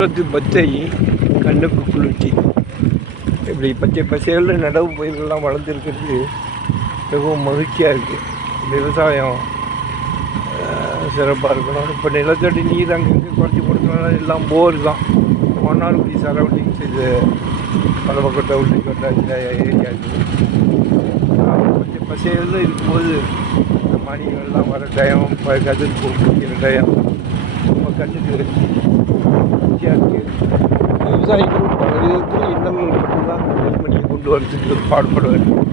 தோட்டத்து பச்சை கண்ணுக்கு குளிர்ச்சி. இப்படி பச்சை பச்சைகளில் நடவு பயிர்கள்லாம் வளர்ந்துருக்கிறது மிகவும் மகிழ்ச்சியாக இருக்குது விவசாயம் சிறப்பாக இருக்கணும். இப்போ நிலத்தடி நீர் அங்கங்கே குறைச்சி கொடுத்தனால எல்லாம் போர் தான். மன்னார்குடி சரௌண்டிங்ஸ் இது பலவக்கோட்டை உள்ளிக்கோட்டை இந்த ஏரியா பச்சை பசைகளில் இருக்கும்போது இந்த மணிகள்லாம் வர டைம் கதிர் போட்டு டைம் நம்ம விவசாயிகள் பல விதத்தில் இன்னமும் மட்டும்தான் நெல்மணியை கொண்டு வரதுக்கு பாடுபட வேண்டும்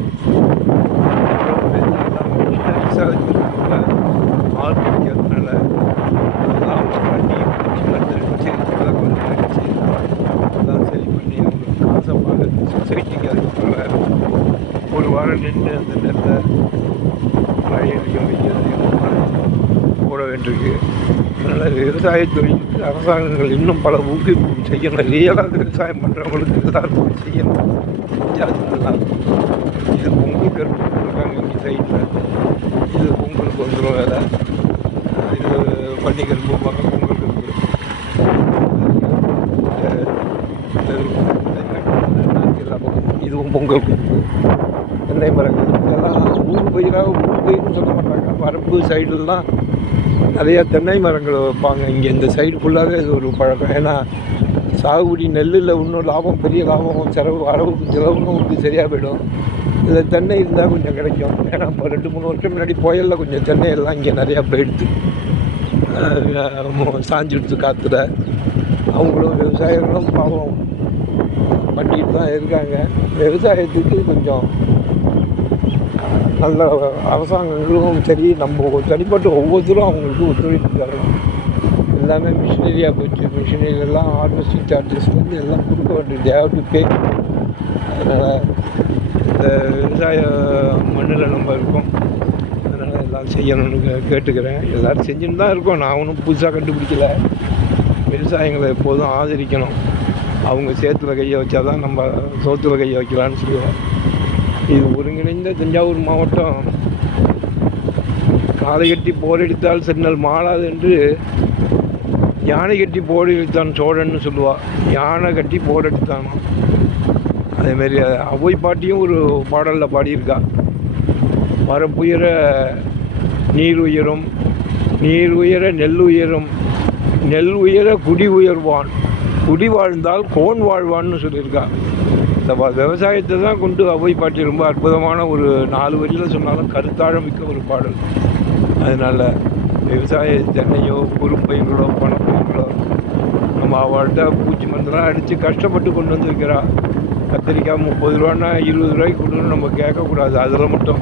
ஆர்வம் அதெல்லாம் பண்ணி அதெல்லாம் கொஞ்சம் அடிச்சு அதெல்லாம் சரி பண்ணி அவங்களுக்கு காசை சொசைட்டிக்கு ஒரு வாரம் நின்று அந்த நெல்லை அடிக்க வைக்கிறது போட வேண்டியிருக்கு. அதனால் விவசாய தொழிலுக்கு அரசாங்கங்கள் இன்னும் பல ஊக்குவிப்பு செய்யணும். ரியலாக விவசாயம் பண்ணுறவங்களுக்கு எல்லாருக்கும் செய்யணும். அது நல்லா இது பொங்கல் கருப்பு இங்கே சைடில் இது பொங்கலுக்கு வந்துடும் வேலை. இது பன்னிக்கரும்பு மக பொங்கல் கருப்பு இதுவும் பொங்கல் கருப்பு தென்னை மரங்கள். இதெல்லாம் ஊர் பயிராக ஊர் பயிர்னு சொல்ல மாட்டாங்க. வரப்பு சைடுலாம் நிறையா தென்னை மரங்கள் வைப்பாங்க. இங்கே இந்த சைடு ஃபுல்லாகவே இது ஒரு பழக்கம். ஏன்னா சாகுபடி நெல்லில் இன்னும் லாபம் பெரிய லாபம் செலவு அளவுக்கு செலவுன்னு வந்து சரியாக போயிடும். இதில் தென்னை இருந்தால் கொஞ்சம் கிடைக்கும். ஏன்னா இப்போ ரெண்டு மூணு வருஷம் முன்னாடி புயலில் கொஞ்சம் தென்னை எல்லாம் இங்கே நிறையா போயிடுது சாஞ்சிடுச்சு காற்றுல அவங்களும் விவசாயிகளும் பாவம் பண்ணிட்டு தான் இருக்காங்க. விவசாயத்துக்கு கொஞ்சம் நல்ல அரசாங்கங்களும் சரி நம்ம தனிப்பட்ட ஒவ்வொருத்தரும் அவங்களுக்கு ஒத்துழைப்பு தரணும். எல்லாமே மிஷினரியாக போச்சு மிஷினரியெல்லாம் ஹார்வெஸ்டிங் சார்ஜஸ்லேருந்து எல்லாம் கொடுக்க வேண்டியது. தேவ் டு பே அதனால் இந்த விவசாய மண்ணில் நம்ம இருக்கோம். அதனால் எல்லாம் செய்யணும்னு கேட்டுக்கிறேன். எல்லோரும் செஞ்சுன்னு தான் இருக்கோம். நான் ஒன்றும் புதுசாக கண்டுபிடிக்கல. விவசாயங்களை எப்போதும் ஆதரிக்கணும். அவங்க சேத்துல கையை வச்சாதான் நம்ம சோத்துல கையை வைக்கலான்னு சொல்லுவேன். இது ஒருங்கிணைந்த தஞ்சாவூர் மாவட்டம். காலை கட்டி போரடித்தால் சென்னல் மாளாது என்று யானை கட்டி போரடித்தான் சோழன்னு சொல்லுவா. யானை கட்டி போரடித்தானாம் அதேமாரி அவ்வை பாட்டியும் ஒரு பாடலில் பாடியிருக்கா. வரப்புயர நீர் உயரும் நீர் உயர நெல் உயரும் நெல் உயர குடி உயர்வான். குடி வாழ்ந்தால் கோன் வாழ்வான்னு சொல்லியிருக்கா. இந்த விவசாயத்தை தான் கொண்டு அவை பாட்டி ரொம்ப அற்புதமான ஒரு நாலு வரியில் சொன்னாலும் கருத்தாழமிக்க ஒரு பாடல். அதனால் விவசாய தென்னையோ குறும்பயிர்களோ பணப்பயிர்களோ நம்ம அவள்கிட்ட பூச்சி மருந்தெல்லாம் அடித்து கஷ்டப்பட்டு கொண்டு வந்து கத்திரிக்காய் முப்பது ரூபான்னா இருபது ரூபாய்க்கு கொடுன்னு நம்ம கேட்கக்கூடாது. அதில் மட்டும்.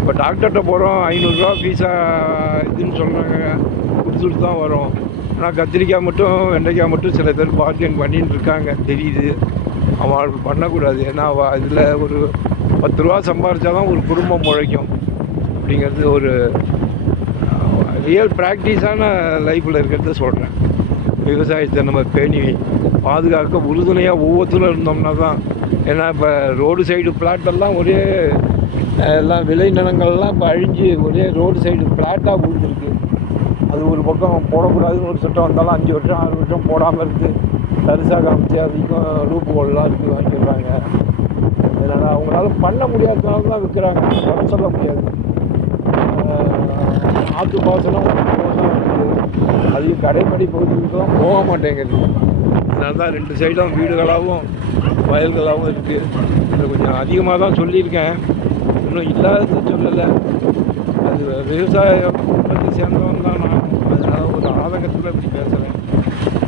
இப்போ டாக்டர்கிட்ட போகிறோம் ஐநூறுரூவா ஃபீஸாக இதுன்னு சொல்கிறாங்க கொடுத்துட்டு தான் வரோம். ஆனால் கத்திரிக்காய் மட்டும் வெண்டைக்காய் மட்டும் சில பேர் பார்கெயின் பண்ணின்னு இருக்காங்க. தெரியுது. அவள் பண்ணக்கூடாது. ஏன்னா அவள் இதில் ஒரு பத்து ரூபா சம்பாரிச்சா தான் ஒரு குடும்பம் முழைக்கும் அப்படிங்கிறது ஒரு ரியல் ப்ராக்டிஸான லைஃப்பில் இருக்கிறத சொல்கிறேன் விவசாயத்தை நம்ம பேணி பாதுகாக்க உறுதுணையாக ஒவ்வொருத்தரும் இருந்தோம்னா தான் ஏன்னா இப்போ ரோடு சைடு பிளாட்டெல்லாம் ஒரே எல்லாம் விளை நிலங்கள்லாம் இப்போ அழிஞ்சு ஒரே ரோடு சைடு பிளாட்டாக விழுந்துருக்கு அது ஒரு பக்கம் போடக்கூடாதுன்னு ஒரு சட்டம் வந்தாலும் அஞ்சு வருஷம் ஆறு வருஷம் போடாமல் இருக்குது தரிசாக காமிச்சு அதிகம் லூப் கோல்லாம் இருக்குது வாங்கிடுறாங்க அதனால் அவங்களால பண்ண முடியாததுனால தான் விற்கிறாங்க வர சொல்ல முடியாது. ஆற்று பாசனம் அதிகம் கடைப்படி பகுதிகளுக்கு தான் போக மாட்டேங்குது. அதனால தான் ரெண்டு சைடும் வீடுகளாகவும் வயல்களாகவும் இருக்குது இதில் கொஞ்சம் அதிகமாக தான் சொல்லியிருக்கேன். இன்னும் இல்லாதது சொல்லலை. அது விவசாயம் குடும்பத்தை சேர்ந்தவன் தான் நான். அதனால் ஒரு இப்படி பேசுகிறேன்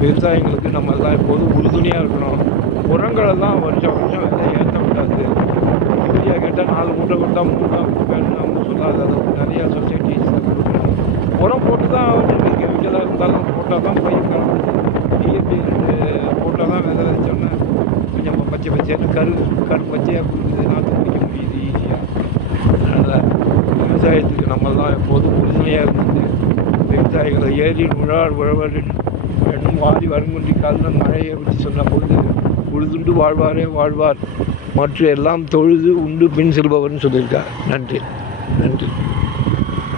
விவசாயிங்களுக்கு நம்ம எல்லாம் எப்போதும் உறுதுணையாக இருக்கணும். உரங்களை தான் வருஷம் வருஷம் விலை ஏற்றக்கூடாது யூரியா கேட்டால் நாலு மூட்டை கொடுத்தா மூணு மூட்டை கொடுப்பேன்னு அவங்க நிறையா சொசைட்டிஸ் உரம் போட்டு தான் கெமிக்கலாக இருந்தாலும் போட்டால் தான் பயிர் டிஎப்பி போட்டால் தான் விதை வச்சோன்னா கொஞ்சம் பச்சை பச்சையாக கரு கரு பச்சையாக கொடுக்குது. நாற்று பிடிக்க முடியுது ஈஸியாக அதனால் விவசாயத்துக்கு நம்மெல்லாம் எப்போதும் உறுதுணையாக இருந்தது விவசாயிகளை ஏறி உழார் உழவர் என்னும் வாரி வருங்குண்டி காலில் மழையை பற்றி சொன்ன பொழுது உழுதுண்டு வாழ்வாரே வாழ்வார். மற்ற எல்லாம் தொழுது உண்டு பின் செல்பவர்னு சொல்லியிருக்கார். நன்றி. நன்றி.